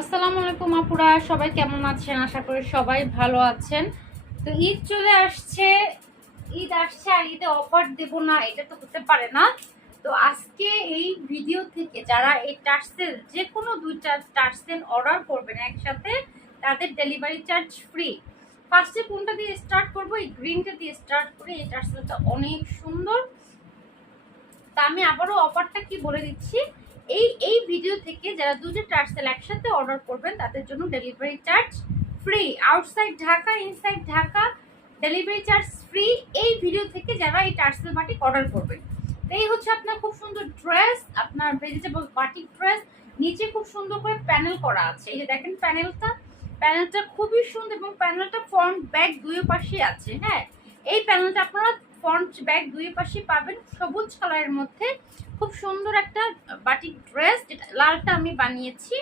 আসসালামু আলাইকুম আপুরা, সবাই কেমন আছেন? আশা করি সবাই ভালো আছেন। তো ঈদ চলে আসছে, ঈদ আসছে আর ঈদে অফার দেব না এটা তো হতে পারে না। তো আজকে এই ভিডিও থেকে যারা এই টার্সেল যে কোনো দুইটা টার্সেল অর্ডার করবেন একসাথে, তাদের ডেলিভারি চার্জ ফ্রি। ফার্স্টে কোনটা দিয়ে স্টার্ট করবো? এই গ্রিনটা দিয়ে স্টার্ট করি। এই টার্সেলটা অনেক সুন্দর। তা আমি আবারও অফারটা কি বলে দিচ্ছি। এই ভিডিও থেকে যারা দুটো টার্সেল একসাথে অর্ডার করবেন তাদের জন্য delivery charge free. Outside Dhaka, inside Dhaka delivery charge free. এই ভিডিও থেকে যারা এই টার্সেল বাটিক অর্ডার করবেন, তো এই হচ্ছে আপনার খুব সুন্দর ড্রেস, আপনার ভেজিটেবল বাটিক ড্রেস। নিচে খুব সুন্দর করে প্যানেল করা আছে, এই যে দেখেন প্যানেলটা খুবই সুন্দর এবং প্যানেলটা ফ্রন্ট ব্যাক দুই পাশেই আছে। হ্যাঁ, এই প্যানেলটা আপনারা ফ্রন্ট ব্যাক দুই পাশে পাবেন সবুজ কালারের মধ্যে। খুব সুন্দর একটা বাটিক ড্রেস, যেটা লালটা আমি বানিয়েছি।